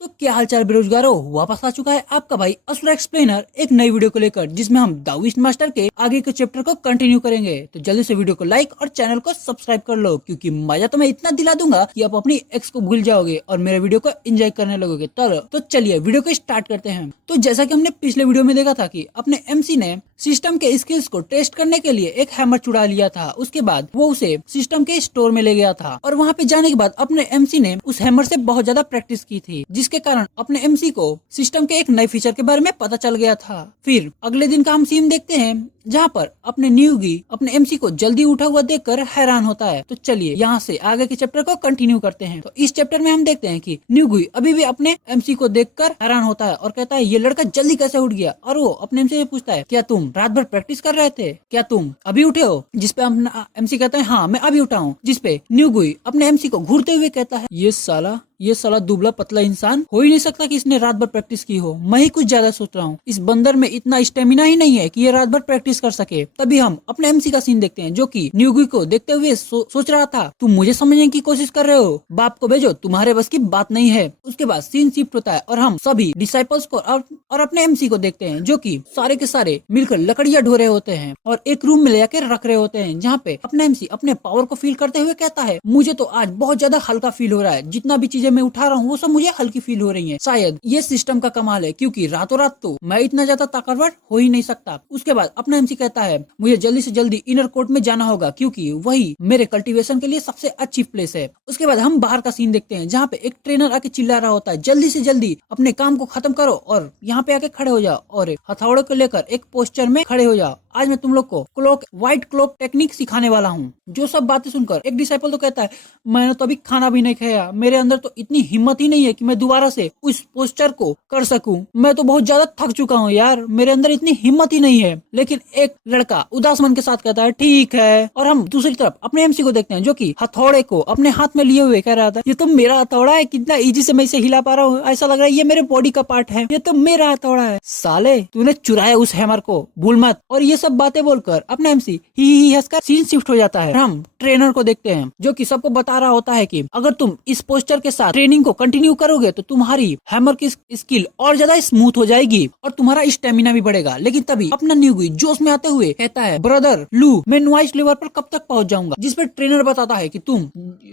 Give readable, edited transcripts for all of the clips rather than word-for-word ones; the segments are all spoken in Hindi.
तो क्या हालचाल बेरोजगारों, वापस आ चुका है आपका भाई असुर एक्सप्लेनर एक नई वीडियो को लेकर, जिसमें हम दाविस्ट मास्टर के आगे के चैप्टर को कंटिन्यू करेंगे। तो जल्दी से वीडियो को लाइक और चैनल को सब्सक्राइब कर लो, क्योंकि मजा तो मैं इतना दिला दूंगा कि आप अपनी एक्स को भूल जाओगे और मेरे वीडियो को एंजॉय करने लगोगे। तो चलिए वीडियो को स्टार्ट करते हैं। तो जैसा कि हमने पिछले वीडियो में देखा था कि अपने एमसी ने सिस्टम के स्किल्स को टेस्ट करने के लिए एक हैमर चुरा लिया था। उसके बाद वो उसे सिस्टम के स्टोर में ले गया था और वहाँ पे जाने के बाद अपने एमसी ने उस हैमर से बहुत ज्यादा प्रैक्टिस की थी, जिसके कारण अपने एमसी को सिस्टम के एक नए फीचर के बारे में पता चल गया था। फिर अगले दिन का हम सीन देखते हैं, जहाँ पर अपने न्यूगी अपने एमसी को जल्दी उठा हुआ देखकर हैरान होता है। तो चलिए यहाँ से आगे के चैप्टर को कंटिन्यू करते हैं। तो इस चैप्टर में हम देखते हैं कि न्यूगी अभी भी अपने एमसी को देखकर हैरान होता है और कहता है ये लड़का जल्दी कैसे उठ गया। और वो अपने एमसी से पूछता है क्या तुम रात भर प्रैक्टिस कर रहे थे, क्या तुम अभी उठे हो? जिसपे अपना एमसी कहता है हाँ मैं अभी उठा हूँ। जिसपे न्यूगी अपने एमसी को घूरते हुए कहता है ये साला दुबला पतला इंसान हो ही नहीं सकता कि इसने रात भर प्रैक्टिस की हो। मैं ही कुछ ज्यादा सोच रहा हूँ, इस बंदर में इतना स्टेमिना ही नहीं है कि ये रात भर प्रैक्टिस कर सके। तभी हम अपने एमसी का सीन देखते हैं, जो कि न्यूगी को देखते हुए सोच रहा था तुम मुझे समझने की कोशिश कर रहे हो, बाप को भेजो, तुम्हारे बस की बात नहीं है। उसके बाद सीन शिफ्ट होता है और हम सभी डिसाइपल्स को और अपने एमसी को देखते हैं, जो कि सारे के सारे मिलकर लकड़ियां ढो रहे होते हैं और एक रूम में ले जाकर रख रहे होते हैं, जहाँ पे अपने एमसी अपने पावर को फील करते हुए कहता है मुझे तो आज बहुत ज्यादा हल्का फील हो रहा है, जितना भी चीजें मैं उठा रहा हूँ वो सब मुझे हल्की फील हो रही है। शायद ये सिस्टम का कमाल है, क्योंकि रातों रात तो मैं इतना ज्यादा ताकतवर हो ही नहीं सकता। उसके बाद अपना एमसी कहता है मुझे जल्दी से जल्दी इनर कोर्ट में जाना होगा, क्योंकि वही मेरे कल्टीवेशन के लिए सबसे अच्छी प्लेस है। उसके बाद हम बाहर का सीन देखते हैं, जहाँ पे एक ट्रेनर आके चिल्ला रहा होता है जल्दी से जल्दी अपने काम को खत्म करो और यहाँ पे आके खड़े हो जाओ और हथौड़े को लेकर एक पोस्चर में खड़े हो जाओ। आज मैं तुम लोग को व्हाइट क्लोक टेक्निक सिखाने वाला हूँ। जो सब बातें सुनकर एक डिसाइपल तो कहता है मैंने तो अभी खाना भी नहीं खाया, मेरे अंदर तो इतनी हिम्मत ही नहीं है कि मैं दोबारा से उस पोस्टर को कर सकूं। मैं तो बहुत ज्यादा थक चुका हूँ यार, मेरे अंदर इतनी हिम्मत ही नहीं है। लेकिन एक लड़का उदास मन के साथ कहता है ठीक है। और हम दूसरी तरफ अपने एमसी को देखते हैं, जो कि हथौड़े को अपने हाथ में लिए हुए कह रहा था ये तो मेरा हथौड़ा है, कितना इजी से मैं इसे हिला पा रहा हूँ, ऐसा लग रहा है ये मेरे बॉडी का पार्ट है, ये तो मेरा हथौड़ा है। साले तूने चुराया उस हैमर को, भूल मत। और ये सब बातें बोलकर अपना एमसी ही हंसकर सीन शिफ्ट हो जाता है। हम ट्रेनर को देखते हैं, जो कि सबको बता रहा होता है कि अगर तुम इस पोस्टर के साथ ट्रेनिंग को कंटिन्यू करोगे तो तुम्हारी हैमर की स्किल और ज्यादा स्मूथ हो जाएगी और तुम्हारा स्टेमिना भी बढ़ेगा। लेकिन तभी अपना न्यूगी जोश में आते हुए कहता है ब्रदर लू मैं नॉइज लेवल पर कब तक पहुंच जाऊंगा। जिस पर ट्रेनर बताता है कि तुम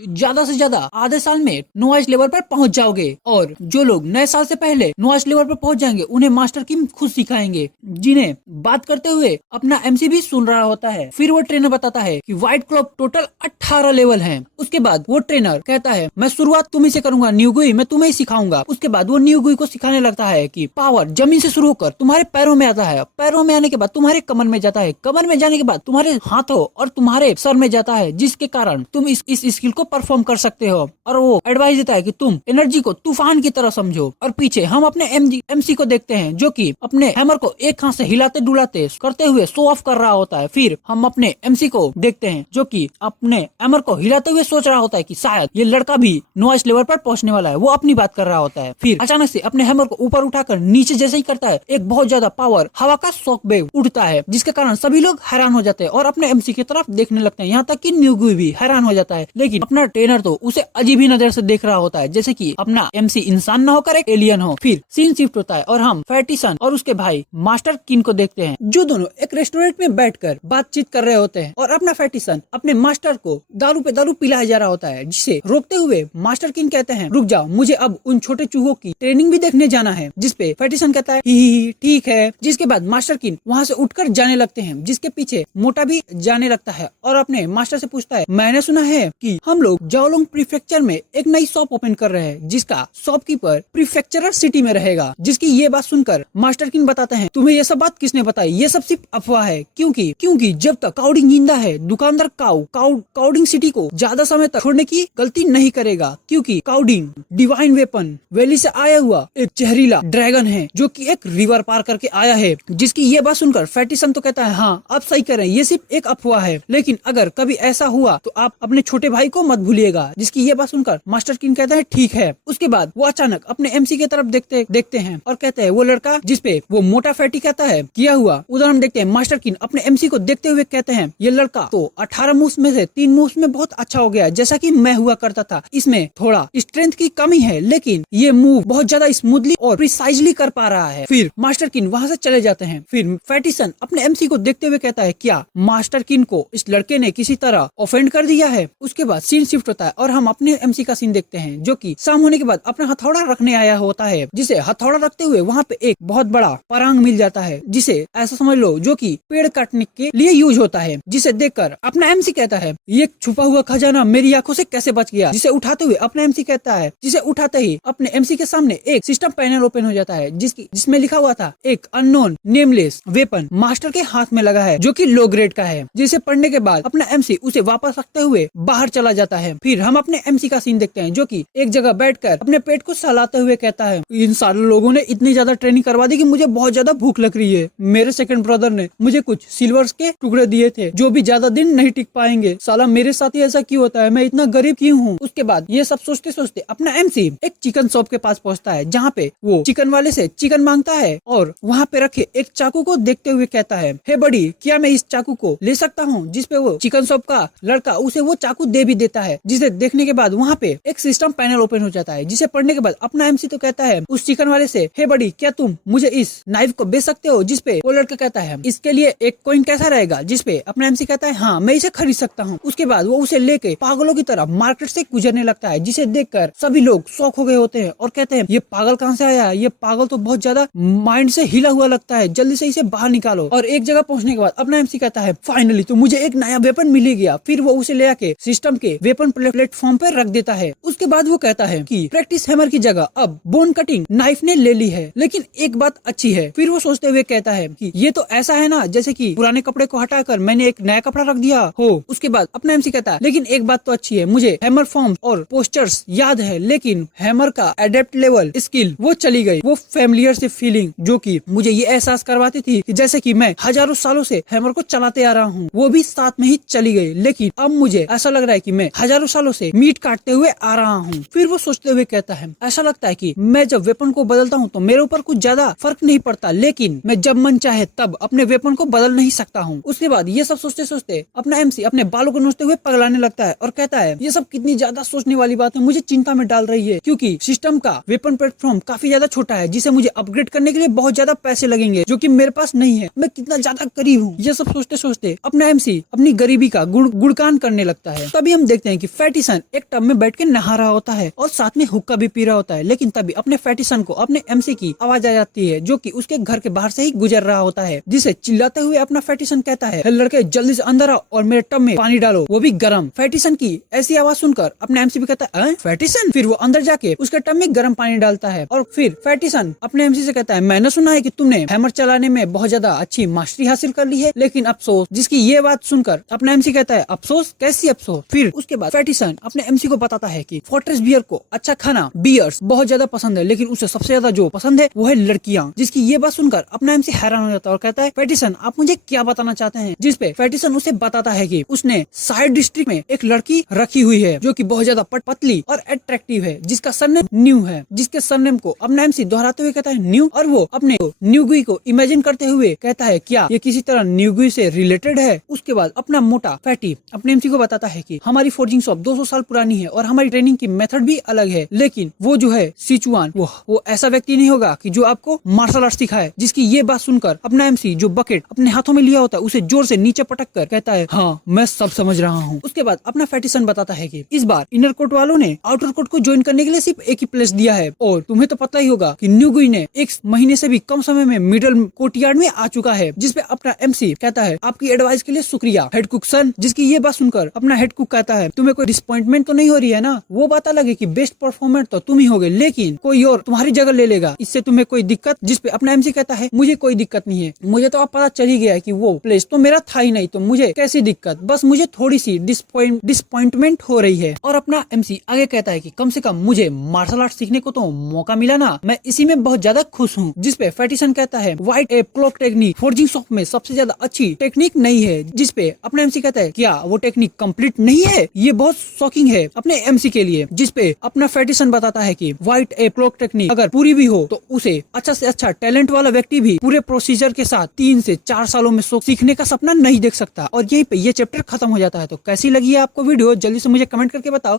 ज्यादा से ज्यादा आधे साल में नॉइज लेवल पर पहुंच जाओगे, और जो लोग नए साल से पहले नॉइज लेवल पर पहुंच जाएंगे उन्हें मास्टर की खुद सिखाएंगे। जिन्हें बात करते हुए अपना एमसी भी सुन रहा होता है। फिर वो ट्रेनर बताता है कि व्हाइट क्लॉक टोटल 18 लेवल है। उसके बाद वो ट्रेनर कहता है मैं शुरुआत तुम्ही से करूंगा न्यूगी, मैं तुम्हें सिखाऊंगा। उसके बाद वो न्यूगी को सिखाने लगता है कि पावर जमीन से शुरू होकर तुम्हारे पैरों में आता है, पैरों में आने के बाद तुम्हारे कमर में जाता है, कमर में जाने के बाद तुम्हारे हाथों और तुम्हारे सर में जाता है, जिसके कारण तुम इस स्किल को परफॉर्म कर सकते हो। और वो एडवाइस देता है कि तुम एनर्जी को तूफान की तरह समझो। और पीछे हम अपने एमसी को देखते हैं, जो कि अपने हैमर को एक हाथ से हिलाते डुलाते करते हुए शो ऑफ कर रहा होता है। फिर हम अपने एमसी को देखते हैं, जो कि अपने हैमर को हिलाते हुए सोच रहा होता है कि शायद ये लड़का भी नॉइज लेवल पर पहुंचने वाला है। वो अपनी बात कर रहा होता है। फिर अचानक से अपने हैमर को ऊपर उठाकर नीचे जैसे ही करता है, एक बहुत ज्यादा पावर हवा का शॉक वेव उठता है, जिसके कारण सभी लोग हैरान हो जाते हैं और अपने एमसी की तरफ देखने लगते हैं। यहाँ तक कि न्यूगी भी हैरान हो जाता है। लेकिन अपना ट्रेनर तो उसे अजीब ही नजर से देख रहा होता है, जैसे कि अपना एमसी इंसान न होकर एक एलियन हो। फिर सीन शिफ्ट होता है और हम फैटिसन और उसके भाई मास्टर किन को देखते हैं, जो दोनों एक रेस्टोरेंट में बैठकर बातचीत कर रहे होते हैं। और अपना फैटिसन अपने मास्टर को दारू पे दारू पिलाया जा रहा होता है, जिसे रोकते हुए मास्टर किन कहते हैं रुक जाओ, मुझे अब उन छोटे चूहों की ट्रेनिंग भी देखने जाना है। जिसपे फैटिसन कहता है ही ठीक है। जिसके बाद मास्टर किन वहाँ से उठकर जाने लगते हैं, जिसके पीछे मोटा भी जाने लगता है और अपने मास्टर से पूछता है मैंने सुना है कि हम लोग जाओलोंग प्रीफेक्चर में एक नई शॉप ओपन कर रहे हैं, जिसका शॉपकीपर प्रीफेक्चरर सिटी में रहेगा। जिसकी ये बात सुनकर मास्टर किन बताते हैं तुम्हें ये सब बात किसने बताई, ये सब सिर्फ अफवाह है, क्योंकि जब तक काउडिंग जिंदा है दुकानदार काउडिंग सिटी को ज्यादा समय तक छोड़ने की गलती नहीं करेगा, क्योंकि काउडिंग डिवाइन वेपन वैली से आया हुआ एक जहरीला ड्रैगन है, जो कि एक रिवर पार करके आया है। जिसकी ये बात सुनकर फैटिसन तो कहता है हाँ आप सही कह रहे हैं, ये सिर्फ एक अफवाह है, लेकिन अगर कभी ऐसा हुआ तो आप अपने छोटे भाई को मत भूलिएगा। जिसकी ये बात सुनकर मास्टर किन कहता है ठीक है। उसके बाद वो अचानक अपने एमसी की तरफ देखते हैं और कहते हैं वो लड़का जिसपे वो मोटा फैटी कहता है किया हुआ। उधर हम देखते हैं मास्टर किन अपने एमसी को देखते हुए कहते हैं, ये लड़का तो 18 मूव्स में से 3 मूव्स में बहुत अच्छा हो गया, जैसा कि मैं हुआ करता था। इसमें थोड़ा स्ट्रेंथ की कमी है, लेकिन ये मूव बहुत ज्यादा स्मूथली और प्रिसाइजली कर पा रहा है। फिर मास्टर किन वहाँ से चले जाते हैं। फिर फैटिसन अपने एमसी को देखते हुए कहता है, क्या मास्टर किन को इस लड़के ने किसी तरह ऑफेंड कर दिया है। उसके बाद सीन शिफ्ट होता है और हम अपने एमसी का सीन देखते हैं, जो कि शाम होने के बाद अपना हथौड़ा रखने आया होता है, जिसे हथौड़ा रखते हुए वहाँ पे एक बहुत बड़ा परांग मिल जाता है, जिसे ऐसा समझ लो जो कि पेड़ काटने के लिए यूज होता है। जिसे देखकर अपना एमसी कहता है, ये छुपा हुआ खजाना मेरी आंखों से कैसे बच गया। जिसे उठाते हुए अपना एमसी कहता है, जिसे उठाते ही अपने एमसी के सामने एक सिस्टम पैनल ओपन हो जाता है, जिसमें लिखा हुआ था एक अननोन नेमलेस वेपन मास्टर के हाथ में लगा है, जो कि लो ग्रेड का है। जिसे पढ़ने के बाद अपना एमसी उसे वापस रखते हुए बाहर चला जाता है। फिर हम अपने एमसी का सीन देखते हैं, जो कि एक जगह बैठकर अपने पेट को सहलाते हुए कहता है, इन सारे लोगों ने इतनी ज्यादा ट्रेनिंग करवा दी कि मुझे बहुत ज्यादा भूख लग रही है। मेरे सेकंड ब्रदर ने मुझे कुछ सिल्वर्स के टुकड़े दिए थे, जो भी ज्यादा दिन नहीं टिक पाएंगे। साला मेरे साथ ही ऐसा क्यों होता है, मैं इतना गरीब क्यों हूँ। उसके बाद ये सब सोचते सोचते अपना एमसी एक चिकन शॉप के पास पहुँचता है, जहाँ पे वो चिकन वाले से चिकन मांगता है और वहाँ पे रखे एक चाकू को देखते हुए कहता है, हे बड़ी, क्या मैं इस चाकू को ले सकता हूँ। जिसपे वो चिकन शॉप का लड़का उसे वो चाकू दे भी देता है। जिसे देखने के बाद वहाँ पे एक सिस्टम पैनल ओपन हो जाता है, जिसे पढ़ने के बाद अपना एमसी तो कहता है उस चिकन वाले से, हे बड़ी, क्या तुम मुझे इस नाइफ को बेच सकते हो। जिसपे वो लड़का कहता है, इसके लिए एक कॉइन कैसा रहेगा। जिसपे अपना एमसी कहता है, हाँ मैं इसे खरीद सकता हूँ। उसके बाद वो उसे लेके पागलों की तरह मार्केट से गुजरने लगता है, जिसे देखकर सभी लोग शॉक हो गए होते हैं और कहते हैं, ये पागल कहाँ से आया, ये पागल तो बहुत ज्यादा माइंड से हिला हुआ लगता है, जल्दी से इसे बाहर निकालो। और एक जगह पहुंचने के बाद अपना एमसी कहता है, फाइनली तो मुझे एक नया वेपन मिल गया। फिर वो उसे ले आके सिस्टम के वेपन प्लेटफॉर्म पर रख देता है। उसके बाद वो कहता है कि प्रैक्टिस हैमर की जगह अब बोन कटिंग नाइफ ने ले ली है, लेकिन एक बात अच्छी है। फिर वो सोचते हुए कहता है कि ये तो ऐसा है ना जैसे कि पुराने कपड़े को हटाकर मैंने एक नया कपड़ा रख दिया हो। उसके बाद अपना एमसी कहता है, लेकिन एक बात तो अच्छी है, मुझे हैमर फॉर्म और पोस्टर्स याद है, लेकिन हैमर का एडेप्ट लेवल स्किल वो चली गई। वो फैमिलियर से फीलिंग जो कि मुझे ये एहसास करवाती थी कि जैसे कि मैं हजारों सालों से हैमर को चलाते आ रहा हूँ, वो भी साथ में ही चली गई। लेकिन अब मुझे ऐसा लग रहा है कि मैं हजारों सालों से मीट काटते हुए आ रहा हूँ। फिर वो सोचते हुए कहता है, ऐसा लगता है कि मैं जब वेपन को बदलता हूँ तो मेरे ऊपर कुछ ज्यादा फर्क नहीं पड़ता, लेकिन मैं जब मन चाहे तब अपने वेपन को बदल नहीं सकता हूँ। उसके बाद ये सब सोचते सोचते अपना एमसी अपने बालों को नोचते हुए पगलाने लगता है और कहता है, ये सब कितनी ज्यादा सोचने वाली बात है, मुझे चिंता में डाल रही है, क्योंकि सिस्टम का वेपन प्लेटफॉर्म काफी ज्यादा छोटा है, जिसे मुझे अपग्रेड करने के लिए बहुत ज्यादा पैसे लगेंगे, जो कि मेरे पास नहीं है। मैं कितना ज्यादा गरीब हूँ। ये सब सोचते सोचते अपना एमसी अपनी गरीबी का गुणगान करने लगता है। तभी हम देखते हैं कि फैटिसन एक टब में बैठ के नहा रहा होता है और साथ में हुक्का भी पी रहा होता है। लेकिन तभी अपने फैटिसन को अपने एमसी की आवाज आ जाती है, जो कि उसके घर के बाहर से ही गुजर रहा होता है। जिसे चिल्लाते हुए अपना फैटिसन कहता है, लड़के जल्दी से अंदर आओ और मेरे टब में पानी डालो, वो भी गरम। फैटिसन की ऐसी आवाज सुनकर अपना एमसी भी कहता है, फैटिसन। फिर वो अंदर जाके उसके टब में गर्म पानी डालता है और फिर फैटिसन अपने एमसी से कहता है, मैंने सुना है कि तुमने हैमर चलाने में बहुत ज्यादा अच्छी मास्टरी हासिल कर ली है, लेकिन अफसोस। जिसकी ये बात सुनकर अपना एमसी कहता है, अफसोस? कैसी अफसोस? फिर उसके बाद फैटिसन अपने एमसी को बताता है कि फोर्ट्रेस बियर को अच्छा खाना बियर्स बहुत ज्यादा पसंद है, लेकिन उसे सबसे ज्यादा जो पसंद है वो है लड़कियां। जिसकी ये बात सुनकर अपना एमसी हैरान हो जाता है और कहता है, फैटिसन आप मुझे क्या बताना चाहते हैं। जिसपे फैटिसन उसे बताता है कि उसने साइड डिस्ट्रिक्ट में एक लड़की रखी हुई है, जो कि बहुत ज्यादा पतली और अट्रैक्टिव है, जिसका सरनेम न्यू है। जिसके सरनेम को अपना एमसी दोहराते हुए कहता है, न्यू। और वो अपने न्यूगुई को इमेजिन करते हुए कहता है, क्या ये किसी तरह न्यूगुई से रिलेटेड है। उसके बाद अपना मोटा फैटी अपने एमसी को बताता है कि हमारी फोर्जिंग शॉप 200 साल पुरानी है और हमारी ट्रेनिंग की मेथड भी अलग है, लेकिन वो जो है सिचुआन वो ऐसा व्यक्ति नहीं होगा कि जो आपको मार्शल आर्ट सिखाए। जिसकी ये बात सुनकर अपना एमसी जो बकेट अपने हाथों में लिया होता है उसे जोर से नीचे पटक कर कहता है, हाँ मैं सब समझ रहा हूँ। उसके बाद अपना फैटिसन बताता है कि इस बार इनर कोर्ट वालों ने आउटर कोर्ट को ज्वाइन करने के लिए सिर्फ एक ही प्लेस दिया है, और तुम्हें तो पता ही होगा कि न्यूगुई ने एक महीने से भी कम समय में मिडल कोर्टयार्ड में आ चुका है। जिसपे अपना एमसी कहता है, आपकी एडवाइस के लिए शुक्रिया हेड कुक सन। जिसकी ये बात सुनकर अपना हेड कुक कहता है, तुम्हें कोई डिसअपॉइंटमेंट तो नहीं हो रही है ना। वो बात अलग है कि बेस्ट परफॉर्मर तो तुम ही होगे, लेकिन कोई और तुम्हारी जगह ले लेगा, इससे तुम्हें कोई दिक्कत। जिसपे अपना एमसी कहता है, मुझे कोई दिक्कत नहीं है, मुझे तो अब पता चल ही गया है कि वो प्लेस तो मेरा था ही नहीं, तो मुझे कैसी दिक्कत, बस मुझे थोड़ी सी डिसअपॉइंटमेंट हो रही है। और अपना एमसी आगे कहता है कि कम से कम मुझे मार्शल आर्ट सीखने को तो मौका मिला ना, मैं इसी में बहुत ज्यादा खुश हूँ। जिसपे फैटिसन कहता है, white app clock technique forging shop में सबसे ज्यादा अच्छी टेक्निक नहीं है। जिसपे अपना एमसी कहता है, क्या वो टेक्निक कंप्लीट नहीं है, ये बहुत शॉकिंग है अपने एमसी के लिए। जिसपे अपना फैटिसन बताता है कि व्हाइट एप क्लॉक टेक्निक अगर पूरी भी हो तो उसे अच्छा से अच्छा टैलेंट वाला व्यक्ति भी पूरे प्रोसीजर के साथ 3 से 4 सालों में सीखने का सपना नहीं देख सकता। और यहीं पे ये चैप्टर खत्म हो जाता है। तो कैसी लगी है आपको वीडियो, जल्दी से मुझे कमेंट करके बताओ।